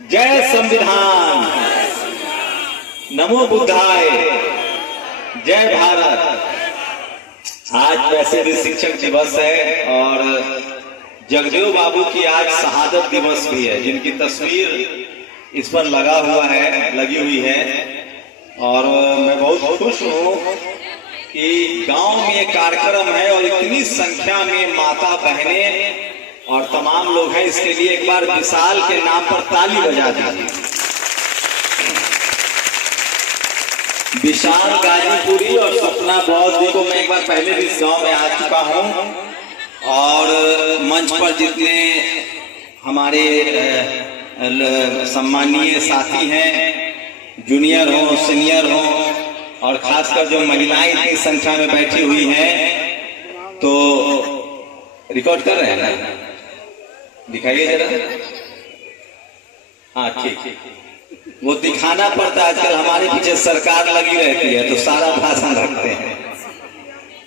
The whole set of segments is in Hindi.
जय संविधान, नमो बुद्धाय, जय भारत। आज वैसे भी शिक्षक दिवस है और जगदेव बाबू की आज शहादत दिवस भी है, जिनकी तस्वीर इस पर लगी हुई है। और मैं बहुत खुश हूँ कि गांव में एक कार्यक्रम है और इतनी संख्या में माता बहनें और तमाम लोग हैं। इसके लिए एक बार विशाल के नाम पर ताली बजा दीजिए। विशाल गाजीपुरी और सपना बौद्ध जी को मैं एक बार पहले भी इस गांव में आ चुका हूं और मंच पर जितने हमारे सम्मानीय साथी हैं, जूनियर हो सीनियर हो और खासकर जो महिलाएं इतनी संख्या में बैठी हुई हैं, तो रिकॉर्ड कर रहे हैं ना, दिखाइए जरा। हाँ ठीक, वो दिखाना पड़ता है। आजकल हमारे पीछे सरकार लगी रहती है तो सारा भाषण रखते हैं।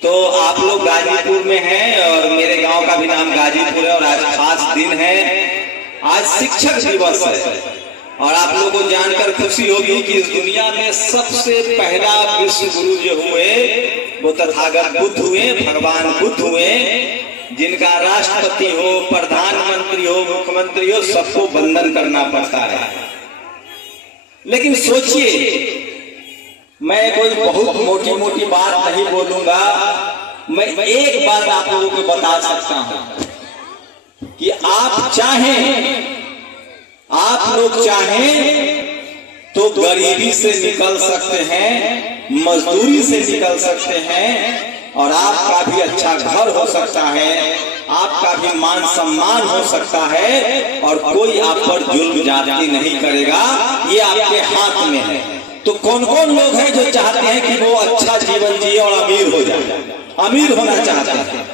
तो आप लोग गाजीपुर में हैं और मेरे गांव का भी नाम गाजीपुर है और आज खास दिन है। आज शिक्षक दिवस है और आप लोगों को जानकर खुशी होगी कि इस दुनिया में सबसे पहला विश्व गुरु जो हुए वो तथागत बुद्ध हुए, भगवान बुद्ध हुए, जिनका राष्ट्रपति हो, प्रधानमंत्री हो, मुख्यमंत्री हो, सबको वंदन करना पड़ता है। लेकिन सोचिए, मैं कोई बहुत मोटी बात नहीं बोलूंगा, मैं एक बात आप लोगों को बता सकता हूं कि आप लोग चाहें तो गरीबी से निकल सकते हैं, मजदूरी से निकल सकते हैं और आपका भी अच्छा घर हो सकता है, आपका भी मान सम्मान हो सकता है और कोई आप पर जुल्म ज्यादती नहीं करेगा। ये आपके हाथ में है। तो कौन कौन लोग हैं जो चाहते हैं कि वो अच्छा जीवन जिए और अमीर हो जाए, अमीर होना चाहते हैं?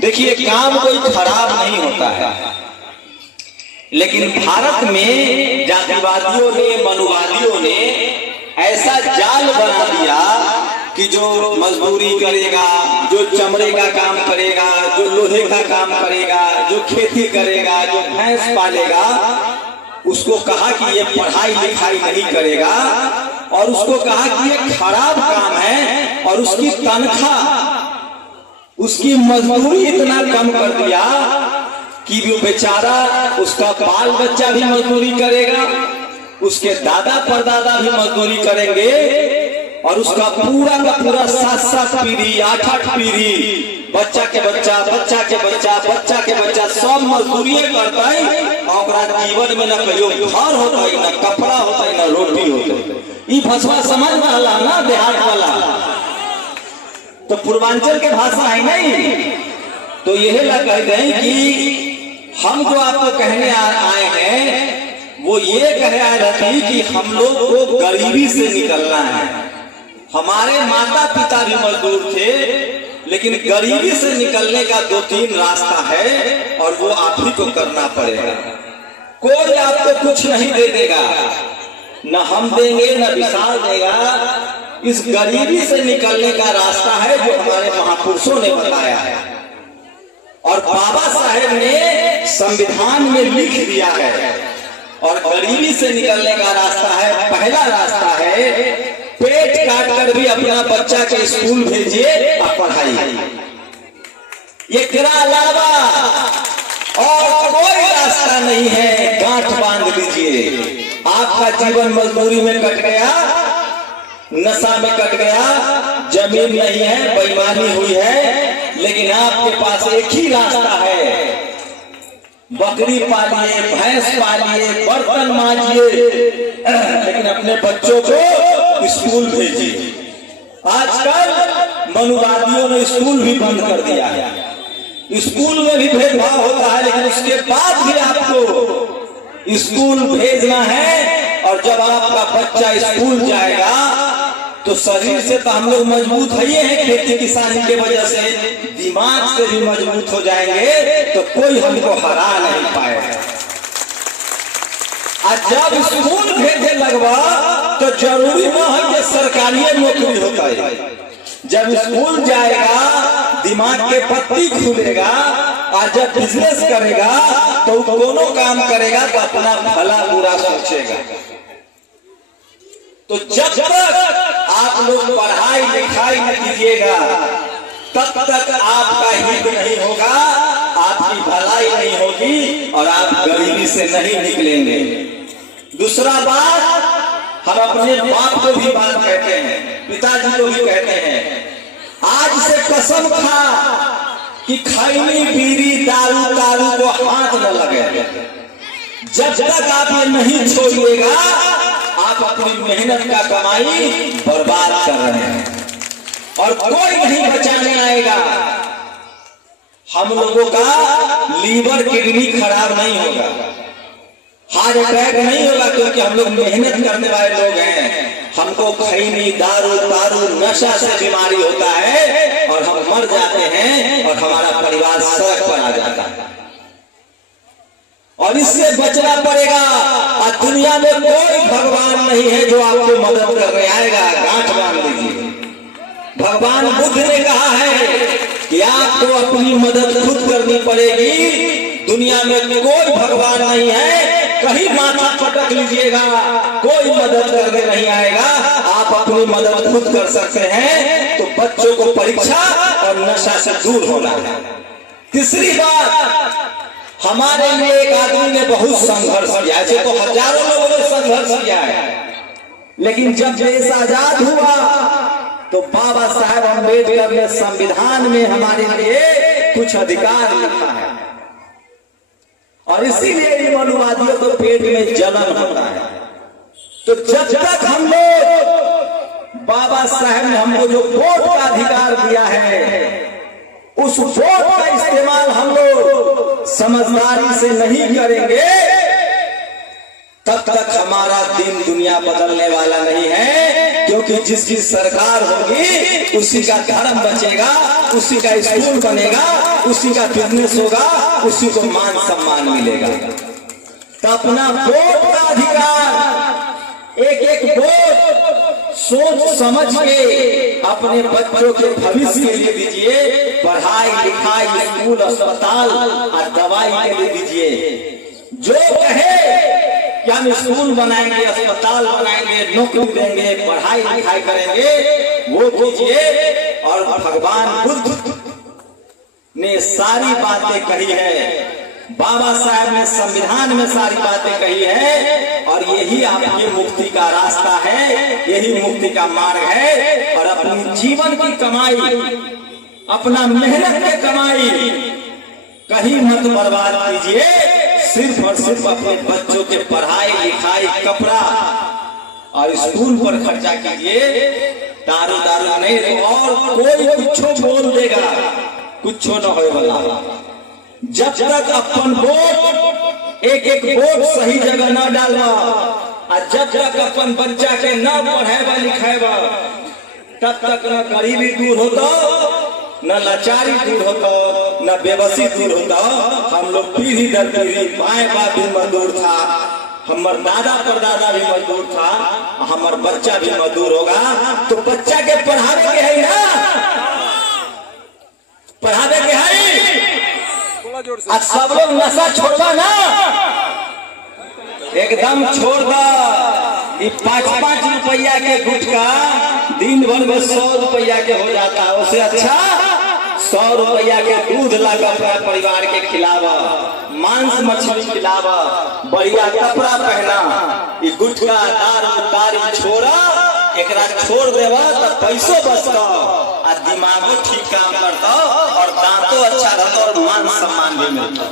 देखिए, काम कोई खराब नहीं होता है, लेकिन भारत में जातिवादियों ने, मनुवादियों ने ऐसा जाल बना दिया कि जो मजदूरी करेगा, जो चमड़े का काम करेगा, जो लोहे का काम करेगा, जो खेती करेगा, जो भैंस पालेगा, उसको कहा कि ये पढ़ाई लिखाई नहीं करेगा और उसको कहा कि ये खराब काम है और उसकी तनख्वाह, उसकी मजदूरी इतना कम कर दिया कि वो बेचारा, उसका बाल बच्चा भी मजदूरी करेगा, उसके दादा परदादा भी मजदूरी करेंगे और उसका पूरा का पूरा 7 पीढ़ी, 8 पीढ़ी, बच्चा के बच्चा, बच्चा के बच्चा, बच्चा के बच्चा सब मजदूरी करता है और जीवन में न कहियो घर होता है, न कपड़ा होता है, न रोटी होता है। ये भाषा समझ में आला ना, देहात वाला तो पूर्वांचल के भाषा है नहीं। तो यही लग गए कि हम जो आपको कहने आए हैं वो ये कह रहे थे कि हम लोग को गरीबी से निकलना है। हमारे माता पिता भी मजदूर थे, लेकिन गरीबी से निकलने का 2-3 रास्ता है और वो आप ही को करना पड़ेगा। कोई आपको कुछ नहीं दे देगा, न हम देंगे न विशाल देगा। इस गरीबी से निकलने का रास्ता है जो हमारे महापुरुषों ने बताया है और बाबा साहेब ने संविधान में लिख दिया है। और गरीबी से निकलने का रास्ता है, पहला रास्ता है, पेट काट कर भी अपना बच्चा के स्कूल भेजिए और पढ़ाइए। ये तेरा अलावा और कोई रास्ता नहीं है। गांठ बांध लीजिए। आपका जीवन मजदूरी में कट गया, नशा में कट गया, जमीन नहीं है, बेईमानी हुई है, लेकिन आपके पास एक ही रास्ता है, बकरी पालिए, भैंस पालिए, बर्तन मांजिए, लेकिन अपने बच्चों को स्कूल भेजिए। आजकल मनुवादियों ने स्कूल भी बंद कर दिया है। स्कूल में भी भेदभाव होता है, लेकिन उसके बाद भी आपको स्कूल भेजना है। और जब आपका बच्चा स्कूल जाएगा तो शरीर से तो हम लोग मजबूत है, खेती किसानी के वजह से, दिमाग से भी मजबूत हो जाएंगे तो कोई हमको हरा नहीं पाएगा। और जब स्कूल भेजे लगवा तो जरूरी न है कि सरकारी नौकरी होता है। जब स्कूल जाएगा, दिमाग के पत्ती खुलेगा और जब बिजनेस करेगा तो दोनों काम करेगा तो अपना भला बुरा सोचेगा। तो जब तक आप लोग पढ़ाई लिखाई न कीजिएगा तब तक आपका हित नहीं होगा, आपकी भलाई नहीं होगी और आप गरीबी से नहीं निकलेंगे। दूसरा बात, हम अपने बाप को भी बात कहते हैं, पिताजी को भी कहते हैं, आज से कसम खा कि खैनी बीड़ी दारू दारू को हाथ न लगे। जब तक आप ये नहीं छोड़िएगा आप अपनी मेहनत का कमाई बर्बाद कर रहे हैं और कोई नहीं बचाने आएगा। हम लोगों का लीवर किडनी खराब नहीं होगा, हार्ट अटैक नहीं होगा, क्योंकि हम लोग मेहनत करने वाले लोग हैं। हमको खैनी दारू दारू नशा से बीमारी होता है और हम मर जाते हैं और हमारा परिवार सड़क पर आ जाता है और इससे बचना पड़ेगा। और दुनिया में कोई भगवान नहीं है जो आपको मदद करने आएगा, गांठ बांध लीजिए। भगवान बुद्ध ने कहा है कि आपको अपनी मदद खुद करनी पड़ेगी। दुनिया में कोई भगवान नहीं है, कहीं माथा पटक लीजिएगा, कोई मदद करने नहीं आएगा, आप अपनी मदद खुद कर सकते हैं। तो बच्चों को परीक्षा और नशा से दूर होना है। तीसरी बात, हमारे लिए एक आदमी ने बहुत संघर्ष किया, ऐसे तो हजारों लोगों ने संघर्ष किया है, लेकिन जब देश आजाद हुआ तो बाबा साहेब अम्बेडकर ने संविधान में हमारे लिए कुछ अधिकार लिखा है और इसीलिए मनुवादियों को पेट में जलन होता है। तो जब तक हम लोग, बाबा साहेब ने हमको जो वोट का अधिकार दिया है, उस वोट का इस्तेमाल हम लोग समझदारी से नहीं करेंगे तब तक हमारा दिन दुनिया बदलने वाला नहीं है। क्योंकि जिसकी सरकार होगी उसी का धर्म बचेगा, उसी का स्कूल बनेगा, उसी का बिजनेस होगा, उसी को मान सम्मान मिलेगा। तो अपना वोट का अधिकार, एक एक वोट सोच समझ के अपने बच्चों के भविष्य के लिए दीजिए, पढ़ाई लिखाई स्कूल अस्पताल और दवाई के लिए दीजिए। जो कहे कि हम स्कूल बनाएंगे, अस्पताल बनाएंगे, नौकरी देंगे, पढ़ाई लिखाई करेंगे, वो कीजिए। और भगवान बुद्ध ने सारी बातें कही है, बाबा साहब ने संविधान में सारी बातें कही है और यही आपके मुक्ति का रास्ता है, यही मुक्ति का मार्ग है। और अपनी जीवन की कमाई, अपना मेहनत की कमाई कहीं मत बर्बाद कीजिए, सिर्फ और सिर्फ अपने बच्चों के पढ़ाई लिखाई कपड़ा और स्कूल पर खर्चा कीजिए। दारू दारू नहीं, और कोई कुछ बोल देगा कुछ न होए वाला। जब तक अपन वोट, एक एक वोट सही जगह न डालवा और जब तक अपन बच्चा के न पढ़ेबा लिखेबा तब तक न गरीबी दूर होता, न लाचारी दूर होता, न बेबसी दूर होता। हम लोग पीढ़ी दर पीढ़ी, माए बाप भी मजदूर था, हमार दादा परदादा भी मजदूर था, हमार बच्चा भी मजदूर होगा। तो बच्चा के पढ़ाने के है ना, पढ़ाने के है। आज सब लोग नशा छोड़वा ना, एकदम छोड़ दो। 5-5 रुपया के गुटखा दिन भर में 100 रुपया के हो जाता है, उससे अच्छा 100 रुपया के दूध लाकर परिवार के खिलावा, मांस मछली खिलावा, बढ़िया कपड़ा पहना। ये गुटखा दारू तारी छोड़ा, एकरा छोड़ देवा तो पैसों बचता और दिमागो ठीक काम करता और दांतों अच्छा रहता और मान सम्मान भी मिलता।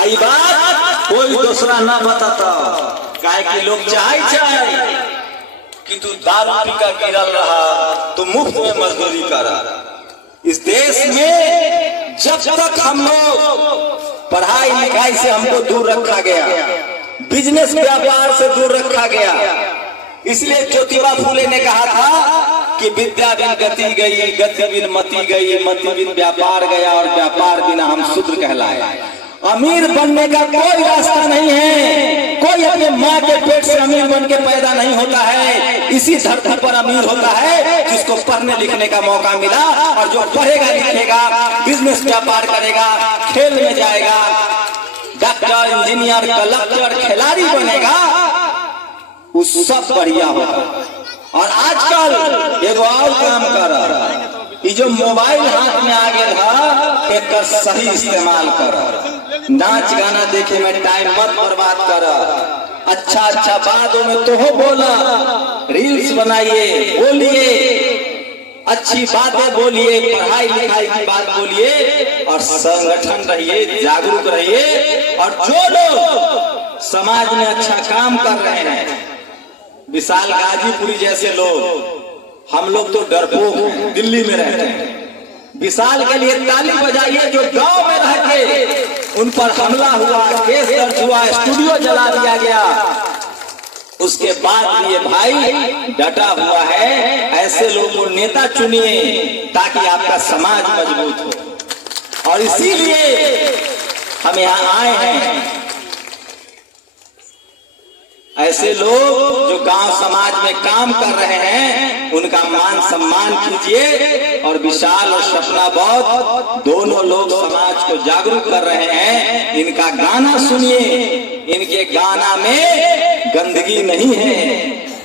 आई बात कोई दूसरा ना बताता, काहे कि लोग चाहे कि तू दारू पीकर गिरल रहा, तू मुफ्त में मजदूरी करा। इस देश में जब तक हम लोग पढ़ाई लिखाई से हमको दूर रखा गया, बिजनेस व्यापार से दूर रखा गया, इसलिए ज्योतिबा फूले ने कहा था कि विद्या बिन गति गई, गति बिन मति गई, मति बिन व्यापार गया और व्यापार बिना हम शूद्र कहलाए। अमीर बनने का कोई रास्ता नहीं है, कोई कोई अपने माँ के पेट से अमीर बन के पैदा नहीं होता है। इसी धरती पर अमीर होता है जिसको पढ़ने लिखने का मौका मिला, और जो पढ़ेगा लिखेगा, बिजनेस व्यापार करेगा, खेल में जाएगा, डॉक्टर, इंजीनियर, कलेक्टर, खिलाड़ी बनेगा, वो सब बढ़िया होगा। और आजकल एगो और काम कर रहा, ये जो मोबाइल हाथ में आ गया था, एक सही इस्तेमाल कर। नाच गाना देखे में टाइम मत बर्बाद कर। अच्छा अच्छा बातों में तो हो बोला, रील्स बनाइए, बोलिए, अच्छी बातें बोलिए, पढ़ाई लिखाई की बात बोलिए, और संगठन रहिए, जागरूक रहिए। और जो लोग समाज में अच्छा काम कर रहे हैं, विशाल गाजीपुरी जैसे लोग, हम लोग तो डरपोक दिल्ली में रहते हैं, विशाल के लिए ताली बजाइए। जो गांव में रह के उन पर हमला हुआ, केस दर्ज हुआ, स्टूडियो जला दिया गया, उसके बाद ये भाई डटा हुआ है। ऐसे लोगों को नेता चुनिए ताकि आपका समाज मजबूत हो। और इसीलिए हम यहाँ आए हैं। ऐसे लोग जो गांव समाज में काम कर रहे हैं, उनका मान सम्मान कीजिए। और विशाल और सपना बहुत दोनों लोग समाज को जागरूक कर रहे हैं, इनका गाना सुनिए। इनके गाना में गंदगी नहीं है,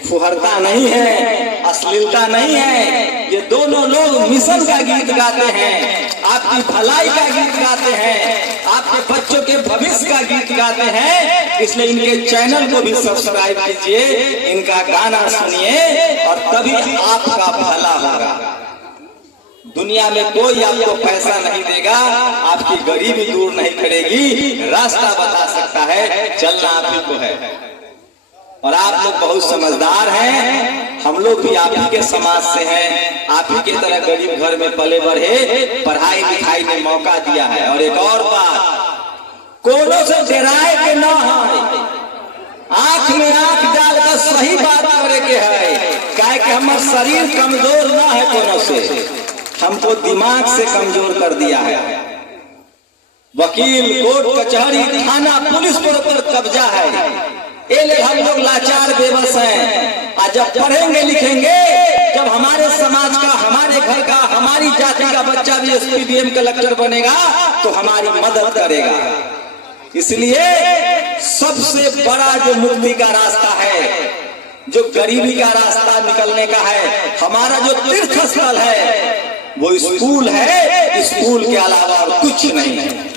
फुहरता नहीं है, अश्लीलता नहीं है। ये दोनों लोग मिशन का गीत गाते हैं, आपकी भलाई का गीत गाते हैं, आपके बच्चों के भविष्य का गीत गाते हैं। इसलिए इनके चैनल को भी सब्सक्राइब कीजिए, इनका गाना सुनिए, और तभी आपका भला होगा। दुनिया में कोई आपको पैसा नहीं देगा, आपकी गरीबी दूर नहीं करेगी, रास्ता बता सकता है, चलना आप ही को है। और आप लोग बहुत समझदार हैं, हम लोग भी आप ही के समाज से हैं, आप ही की तरह गरीब घर में पले बढ़े, पढ़ाई लिखाई में मौका दिया है। और एक और बात, कोनो से डराए के न है, आंख में आंख डालकर सही बात करे के है। काहे कि हमार शरीर कमजोर ना है, कोनो से हमको दिमाग से कमजोर कर दिया है। वकील, कोर्ट कचहरी, थाना, पुलिस पर कब्जा है। ये हम लोग लाचार बेबस हैं। आज जब पढ़ेंगे लिखेंगे, जब हमारे समाज का, हमारे घर का, हमारी जाति का बच्चा भी एसपी कलेक्टर बनेगा तो हमारी मदद करेगा। इसलिए सबसे बड़ा जो मुक्ति का रास्ता है, जो गरीबी का रास्ता निकलने का है, हमारा जो तीर्थ स्थल है वो स्कूल है। स्कूल के अलावा और कुछ नहीं है।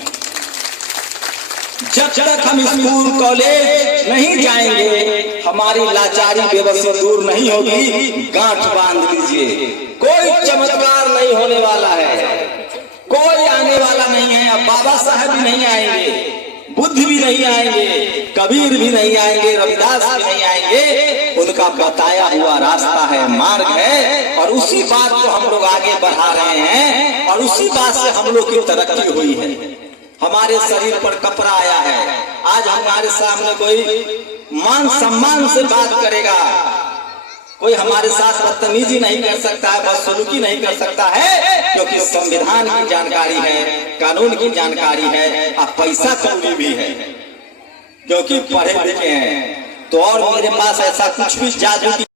जब तक हम स्कूल कॉलेज नहीं जाएंगे, हमारी लाचारी बेबसी दूर नहीं होगी। गांठ बांध लीजिए, कोई चमत्कार नहीं होने वाला है, कोई आने वाला नहीं है। अब बाबा साहब भी नहीं आएंगे, बुद्ध भी नहीं आएंगे, कबीर भी नहीं आएंगे, रविदास भी नहीं आएंगे। उनका बताया हुआ रास्ता है, मार्ग है, और उसी बात को हम लोग आगे बढ़ा रहे हैं। और उसी बात से हम लोग की तरक्की हुई है। हमारे शरीर पर कपड़ा आया है। आज हमारे सामने कोई मान सम्मान से बात करेगा, कोई हमारे साथ बदतमीजी नहीं कर सकता है, बदसलूकी नहीं कर सकता है, क्योंकि संविधान की जानकारी है, कानून की जानकारी है, और पैसा कौड़ी भी है, क्योंकि पढ़े लिखे हैं। तो और मेरे पास ऐसा कुछ भी जादू